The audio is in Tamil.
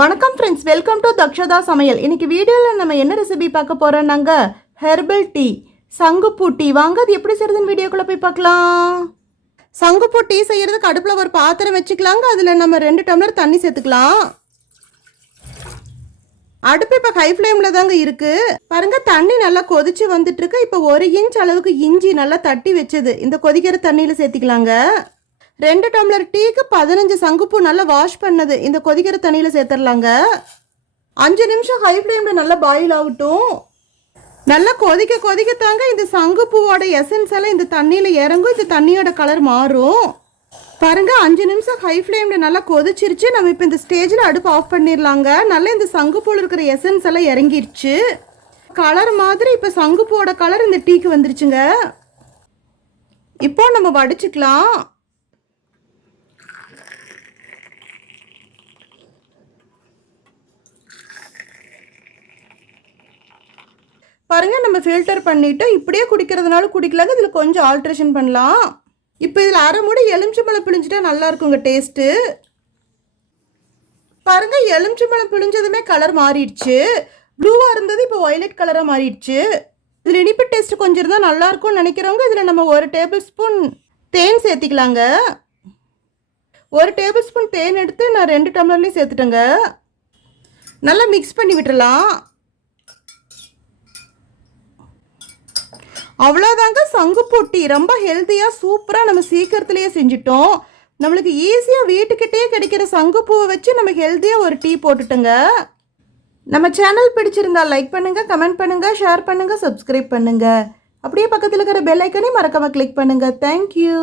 வணக்கம் ஃப்ரெண்ட்ஸ், வெல்கம் டு தக்ஷதா சமையல். இன்னைக்கு வீடியோவில் நம்ம என்ன ரெசிபி பார்க்க போகிறோம்னாங்க ஹெர்பல் டீ, சங்குப்பூ டீ. வாங்க அது எப்படி செய்யறதுன்னு வீடியோக்குள்ளே போய் பார்க்கலாம். சங்குப்பூ டீ செய்யறதுக்கு அடுப்பில் ஒரு பாத்திரம் வச்சுக்கலாங்க. அதில் நம்ம 2 டம்ளர் தண்ணி சேர்த்துக்கலாம். அடுப்பு இப்போ ஹை ஃப்ளேமில் தாங்க இருக்குது. பாருங்க, தண்ணி நல்லா கொதிச்சு வந்துட்டு இருக்கு. இப்போ 1 இன்ச் அளவுக்கு இஞ்சி நல்லா தட்டி வச்சது இந்த கொதிக்கிற தண்ணியில் சேர்த்திக்கலாங்க. 2 டம்ளர் டீக்கு 15 சங்குப்பூ நல்லா வாஷ் பண்ணது இந்த கொதிக்கிற தண்ணியில் சேர்த்துடலாங்க. 5 நிமிஷம் ஹை ஃப்ளேமில் நல்லா பாயில் ஆகட்டும். நல்லா கொதிக்கத்தாங்க இந்த சங்குப்பூவோட எசன்ஸ் எல்லாம் இந்த தண்ணியில் இறங்கும். இந்த தண்ணியோட கலர் மாறும். பாருங்க, 5 நிமிஷம் ஹை ஃப்ளேமில் நல்லா கொதிச்சிருச்சு. நம்ம இப்போ இந்த ஸ்டேஜில் அடுப்பு ஆஃப் பண்ணிடலாங்க. நல்லா இந்த சங்குப்பூவில் இருக்கிற எசன்ஸ் எல்லாம் இறங்கிருச்சு. கலர் மாதிரி இப்போ சங்குப்பூவோட கலர் இந்த டீக்கு வந்துருச்சுங்க. இப்போ நம்ம வடிச்சுக்கலாம். பாருங்க, நம்ம ஃபில்டர் பண்ணிவிட்டு இப்படியே குடிக்கிறதுனால குடிக்கலாங்க. இதில் கொஞ்சம் ஆல்ட்ரேஷன் பண்ணலாம். இப்போ இதில் அரை மூடி எலுமிச்சம்பழம் பிழிஞ்சிட்டா நல்லா இருக்குங்க டேஸ்ட்டு. பாருங்க, எலுமிச்சம்பழம் பிழிஞ்சதுமே கலர் மாறிடுச்சு. ப்ளூவாக இருந்தது இப்போ வயலட் கலராக மாறிடுச்சு. இதில் இனிப்பு டேஸ்ட் கொஞ்சம் இருந்தால் நல்லாயிருக்கும்னு நினைக்கிறவங்க இதில் நம்ம 1 டேபிள் ஸ்பூன் தேன் சேர்த்திக்கலாங்க. 1 டேபிள் ஸ்பூன் தேன் எடுத்து நான் 2 டம்ளர்லேயும் சேர்த்துட்டேங்க. நல்லா மிக்ஸ் பண்ணி விட்டுறலாம். அவ்வளோதாங்க, சங்குப்பூ டீ ரொம்ப ஹெல்த்தியாக சூப்பராக நம்ம சீக்கிரத்துலேயே செஞ்சுட்டோம். நம்மளுக்கு ஈஸியாக வீட்டுக்கிட்டே கிடைக்கிற சங்குப்பூவை வச்சு நம்ம ஹெல்த்தியாக ஒரு டீ போட்டுட்டோங்க. நம்ம சேனல் பிடிச்சிருந்தா லைக் பண்ணுங்கள், கமெண்ட் பண்ணுங்கள், ஷேர் பண்ணுங்கள், சப்ஸ்கிரைப் பண்ணுங்கள். அப்படியே பக்கத்தில் இருக்கிற பெல் ஐக்கனையும் மறக்காமல் கிளிக் பண்ணுங்கள். தேங்க்யூ.